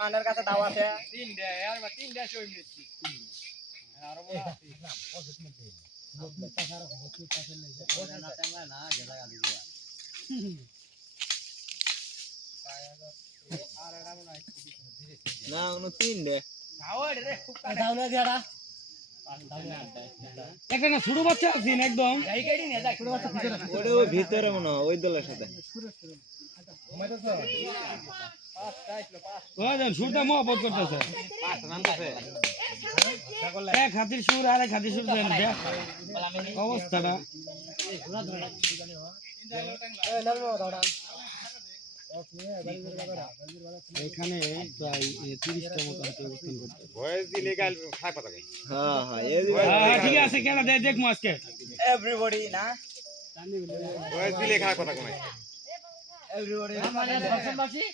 পানের কাছে দাও আছে তিনটা আর বা তিনটা সই মিষ্টি আর বলা না কোনো তিনটে দাও না দিয়াটা একটা না ছোট বাচ্চা আছে একদম যাই কেডি নে যা ছোট বাচ্চা ভিতরে ওটা ওই ভিতরে মনে হয় ওই দলের সাথে সুরটা মহব্বত করতেছে এক হাতির সুর আর এক হাতির সুর দেন অবস্থাটা এখানে প্রায় 30টা মতো হাতি অবস্থান করতে ভয়েস দিলে গাল খায় কথা কই হ্যাঁ হ্যাঁ এই যে ঠিক আছে কেনা দেখ দেখবো আজকে এভরিবডি না ভয়েস দিলে খায় কথা কই এভরিবডি মানে দর্শনবাসী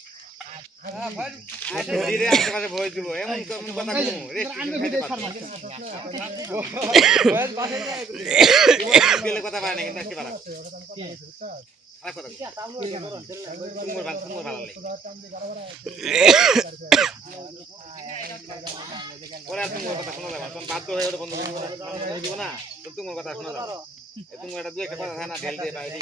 ধীরে আশেপাশে ভয়েস দিব এমন কেমন কথা কই রেস্ট্রিকশন ভয়েস পাশে যায় দিলে কথা পায় না কিন্তু আজকে ভালো আর কথা তুমর ভালো লাগে ওরা তুমর কথা শোনা যাবে তখন বাধ্য হয়ে ওটা বন্ধ করে দিব না তো তুমর কথা শোনা যাবে তুমি এটা দুই একটা কথা থাকে না ঢেল দিয়ে বাইরে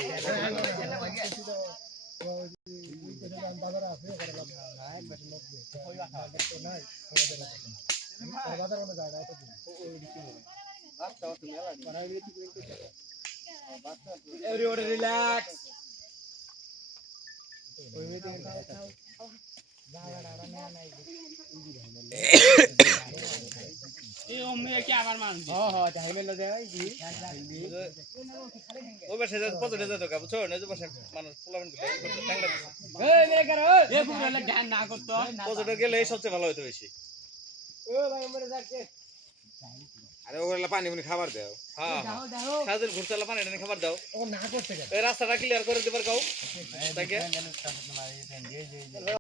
এভরিবডি রিল্যাক্স এই অম্মে কি আবার মারবে হ্যাঁ যাইবেন না যাই কি ওই পাশে যা পছন্দ যেত কা বুঝছো না যে পাশে মানুষ পোলাবেন টাংলা এই মেরে করো এ পুরো ধ্যান না করতো পছন্দ গেলে সবচেয়ে ভালো হতো বেশি ও ভাই মরে যাচ্ছে আরে ওগুলা পানি পানি খাবার দাও হ্যাঁ দাও দাও সাজের ঘুরতালা পানি এনে খাবার দাও ও না করতে গেল এই রাস্তাটা ক্লিয়ার করে দিবার কাও তাকে